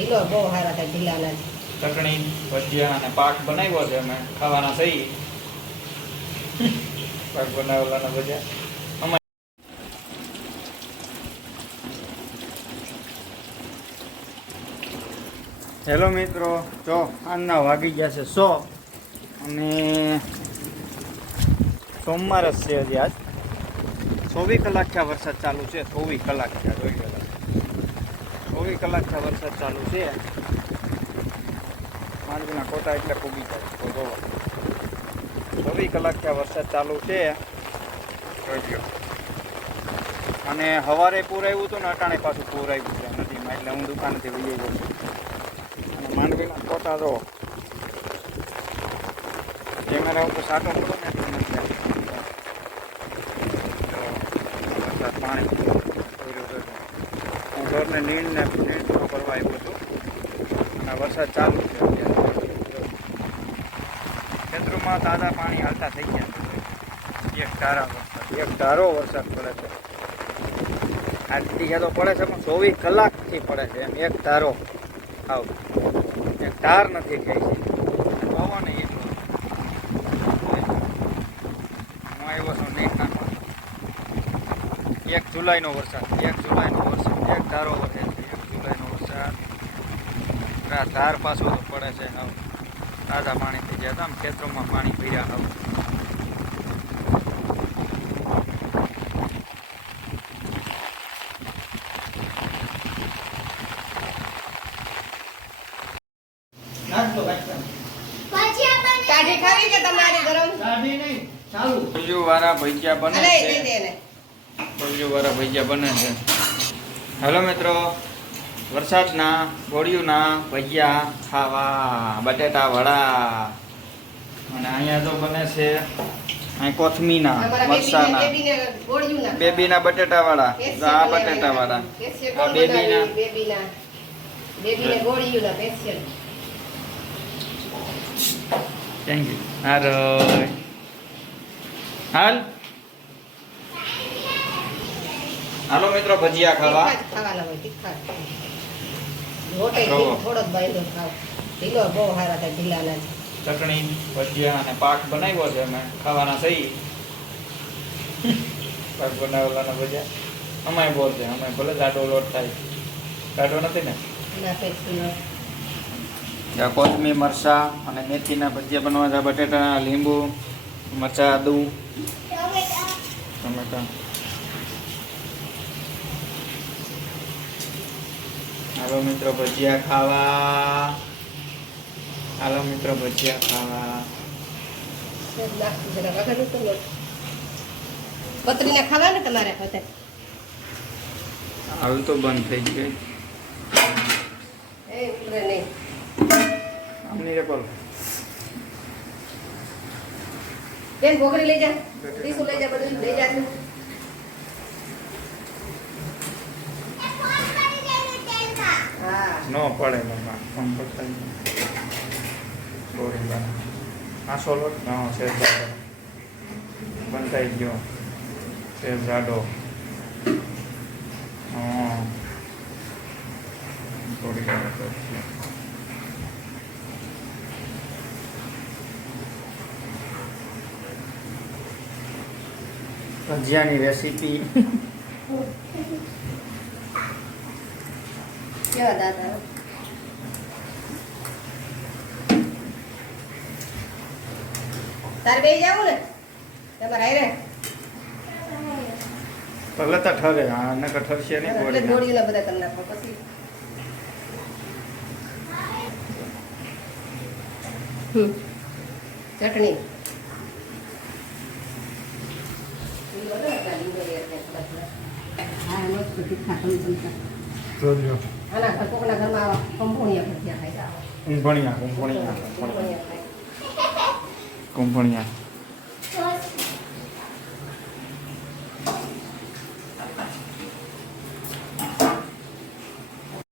ઢીલો બહુ સારા થાય ઢીલાના જ. ચટણી ભજીયા અને પાક બનાવ્યો છે અમે. ખાવાના થઈ પાક બનાવેલાના ભજીયા. હેલો મિત્રો જો આના વાગી ગયા છે સો. અને સોમવાર જ છે હજી આજ. ચોવીસ કલાક થયા વરસાદ ચાલુ છે ચોવીસ કલાક થયા જોઈ કલાક ચોવીસ કલાક થયા વરસાદ ચાલુ છે. માંડવીના કોટા એટલે કૂબી જાય. તો ચોવીસ કલાક થયા વરસાદ ચાલુ છે. અને સવારે પૂર આવ્યું હતું ને અટાણે પાછું પૂર આવ્યું છે નદીમાં. એટલે હું દુકાનેથી વહી ગયો છું. અને માંડવીના કોટા જો કેમેરા ઉપર સાટો મૂકો ને પાણી. ઘરને નીણને નીણ પૂરો કરવા આવ્યો છું અને વરસાદ ચાલુ છે ખેતરોમાં તાજા પાણી હાલતા થઈ ગયા એક ધારા વરસાદ. એક ધારો વરસાદ પડે છે. આજથી તો પડે છે, પણ ચોવીસ કલાકથી પડે છે એમ. એક ધારો. આવ. એક ધાર નથી થઈ છે પવન એ આવ્યો છું એક જુલાઈનો વરસાદ. એક વરસાદ એક ધારો વધે છે. એક જુલાઈનો વરસાદ. આ ધાર પાછો તો પડે છે હવે. તાજા પાણી થઈ ગયા હતા. આમ ખેતરોમાં પાણી પીડ્યા હવે. કાઢી ખાવી કે તમારી ગરમ? કોલ્યુ વાળા ભજીયા બને છે. બીજું વારા ભજીયા બને છે. હેલો મિત્રો. વરસાદના ગોળીઓના ભજીયા ખાવા બટેટા વડા. અને અહીંયા તો બને છે અહીં કોથમીના મરસાના બેબીને બટેટા વાળા આ બટેટા વાળા. આ બેબીના. થેન્ક યુ હાલ. હાલો મિત્રો ભજીયા ખાવા. ખાવાના હોય તીખા જ. થોડો જ ખાવ. ઢીલો બહુ સારા થાય ઢીલાના. ચટણી ભજીયા અને પાક બનાવ્યો છે અમે ખાવાના સહી પાક બનાવેલાના ભજીયા. અમાય બોલ છે અમે ભલે જાડો લોટ થાય. જાડો નથી ને? કોથમીર મરચા અને મેથીના ભજીયા બનવા છે બટેટા લીંબુ મરચા આદુ ટમેટા. હાલો મિત્રો ભજીયા ખાવા. હાલો મિત્રો ભજીયા ખાવા. લોટ. ખાવા ને તમારે પોતે હાલ તો બંધ થઈ ગઈ. એ નહીં. આમની રે બોલો. બેન ભોગરી લઈ જા. લઈ જા બધું લઈ જા તું. હા ન પડે મમ્મા ફોન પર થઈ બોરી બા આ સોલો ના શેર જાડો બંધ થઈ ગયો શેર જાડો હા થોડી વાર પછી. ભજીયાની રેસીપી કેવા દાદા? તારે બે જાવું ને? તમારે હારે? ભલે તો ઠરે હા નકર ઠરશે નહીં એટલે દોડી લે બધા તમને પછી. હમ. ચટણી. હા, મસ્ત તીખા ટમટમતા. જોજો. આના ઘર કોકના ઘરમાં આવા ભજીયા ખાય કંપોણિયા કુંભણિયા.